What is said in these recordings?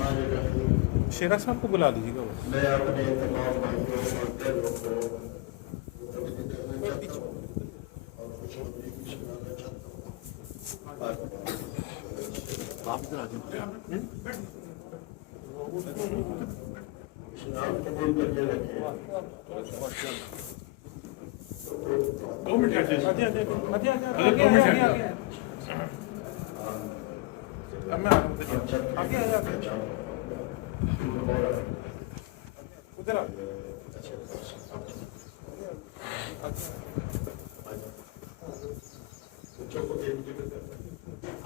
शेरा साहब को बुला लीजिएगा वो। मैं अपने तमाम भाइयों और बहनों को तकलीफ करना चाहता हूँ और खुशखबरी भी सुनाना चाहता हूँ। आप इस्लाम कबूल करने लगे। 2 मिनट आगे मैं आगे उधर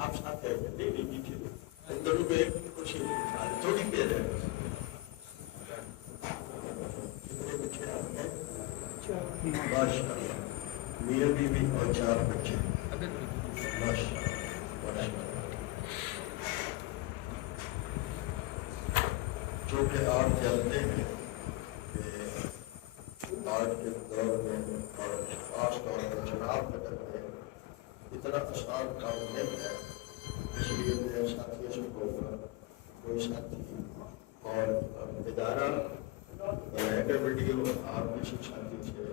आप साथ हैं ले लीजिए दोनों को एक कुछ थोड़ी देर है कितने बच्चे आपके माशाल्लाह मियां बीवी और 4 बच्चे माशाल्लाह जो कि आप जानते हैं कि आज के दौर में और खास तौर पर चुनाव नगर में इतना आसान काम नहीं है, इसलिए मैं साथियों से कहूँगा कोई साथी और इदारा बनाएगा वीडियो आप किसी साथी से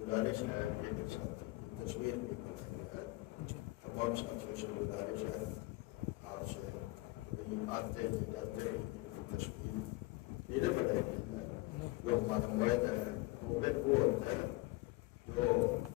गुजारिश है कि एक साथी की तस्वीर भी बनाई है। तमाम साथियों से गुजारिश है आपसे कहीं आते ही जाते ही तस्वीर मेरे बनाई है जो हमारा वायदा है वो मैं वो